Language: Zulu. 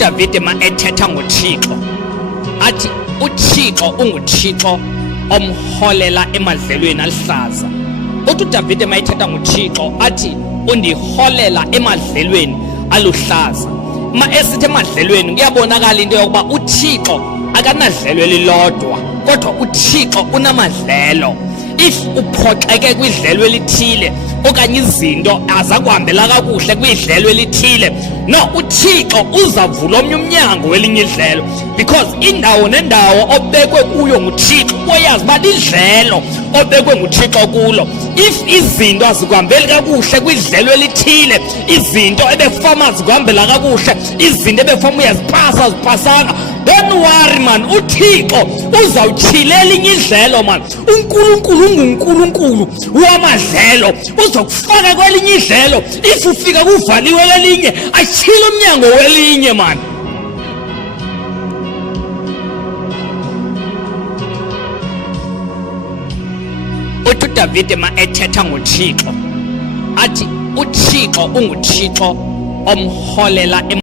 uDavide ma ethetha ngoThixo athi uThixo unguThixo omholela emadlelweni alihlaza. Uthi uDavide ma ethetha ngoThixo athi undiholela emadlelweni aluhlaza. Ma esithi emadlelweni kuyabonakala into yokuba uThixo akanadlelo elilodwa kodwa uThixo unamadlelo. If uphoxeke kwidlelo elithile okanye izinto azakuhambela kakuhle kwidlelo elithile, no, uThixo uzavula omnye umnyango welinye idlelo, because indawo nendawo obekwe kuyo nguThixo uyazi uba lidlelo obekwe nguThixo kulo. If izinto azikuhambeli kakuhle kwidlelo elithile, izinto ebefama zikuhambela kakuhle, izinto ebefama uyazipasa azipasanga, don't worry man, uThixo uzawutshilela elinye idlelo man. uNkulunkulu unguNkulunkulu wamadlelo, uzokufaka kwelinye idlelo. If ufika kuvaliwe kwelinye atshile umnyango welinye man. Uthi uDavide ma ethetha ngoThixo athi uThixo unguThixo omholela